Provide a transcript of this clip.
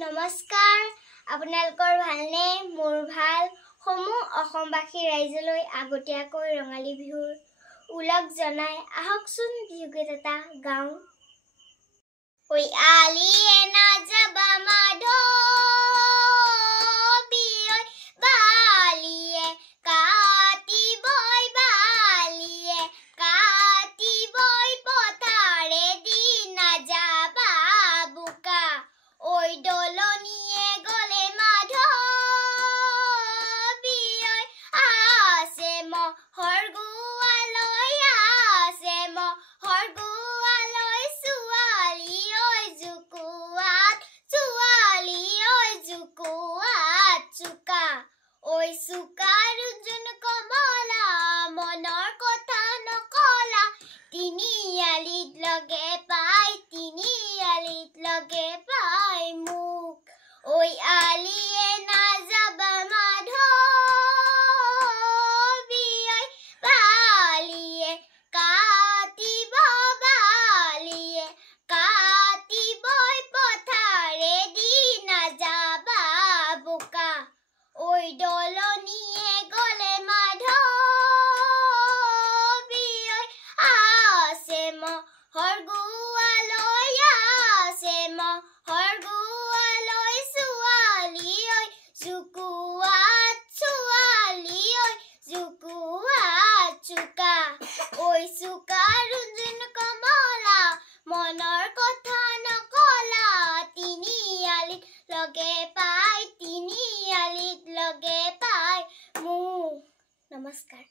নমস্কাৰ আপোনালোকৰ ভালনে মোৰ ভাল সমূহ অসমবাসী ৰাইজলৈ আগতীয়াকৈ ৰঙালী বিহুৰ উলগ জনাই আহকচোন বিহুগীত এটা গাওঁ ঐ আলিয়ে নাযাবা মাধৱী ঐ বালিয়ে কাটিবই পথাৰে দি নাযাবা বোকা ঐ দলনিয়ে গলে মাধৱী ঐ আছে মহৰ গোৱালৈ ছোৱালী ঐ জুকুৱাত চোকা ঐ চোকাৰ যোন কমলা মনৰ কথা নকলা তিনিআলিত লগে পাই মোক ঐ আলিয়ে নাযাবা মাধৱী ঐ বালিয়ে কাটিবই পথাৰে দি নাযাবা বোকা ঐ দলনিয়ে গলে মাধৱী ঐ আছে মহৰ গোৱালৈ ছোৱালী ঐ জুকুৱাত চোকা ঐ চোকাৰ যোন কমলা মনৰ কথা নকলা তিনিআলিত লগে পাই মোক নমস্কাৰ।